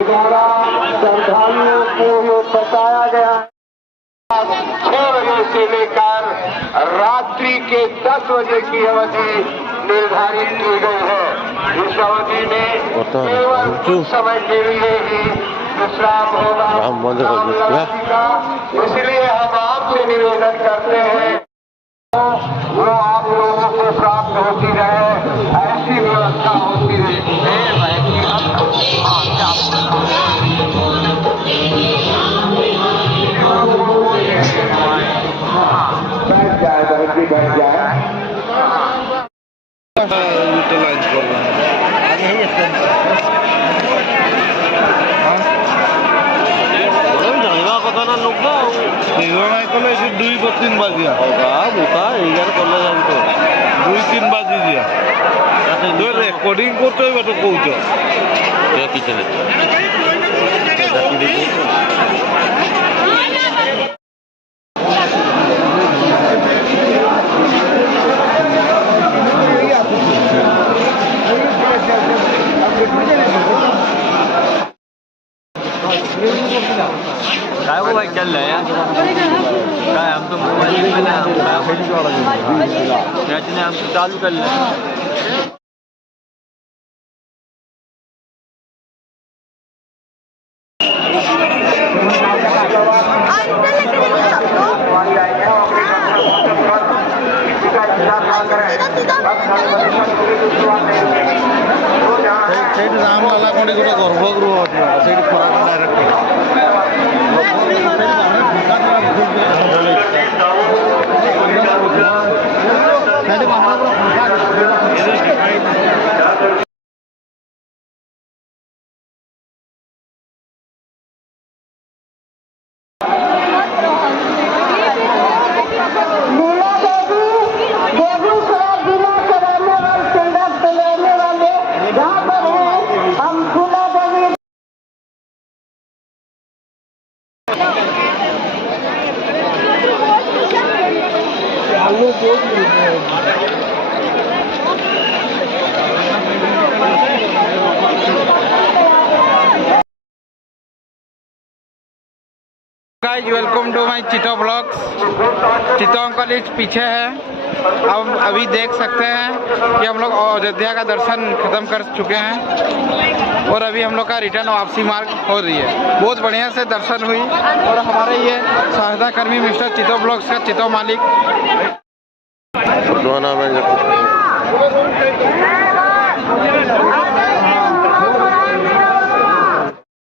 द्वारा श्रद्धालुओं को बताया गया 6 बजे से लेकर रात्रि के 10 बजे की अवधि निर्धारित की गई है। इस अवधि में केवल कुछ समय के लिए ही विश्राम होगा। इसलिए हम आपसे निवेदन करते हैं वो आप लोगों को प्राप्त होती रहे, ऐसी व्यवस्था होती रहे। बैठ जाए बहन जी, बैठ जाए। यूटिलाइज कर रहे हैं কথা না লোক নাই কলে 2-3 বাজিয়া বোকা এইগার কলে যাবি তো 2-3 বাজি দিয়া তুই রেকর্ডিং করতে হইবে তো কৌছ কিচেনে काय वो भाई चल रहा है यार काय हम तो मोबाइल में ना क्या हम तो चालू कर ले रामलाला कोणी गोटे गर्भगृह अच्छी खराटा direct guys welcome to my Chito blogs. Chito uncle इस पीछे है। अब अभी देख सकते हैं कि हम लोग अयोध्या का दर्शन खत्म कर चुके हैं और अभी हम लोग का रिटर्न वापसी मार्ग हो रही है। बहुत बढ़िया से दर्शन हुई और हमारे ये सहायता कर्मी मिस्टर चितो ब्लॉग्स का चितो मालिक नाम है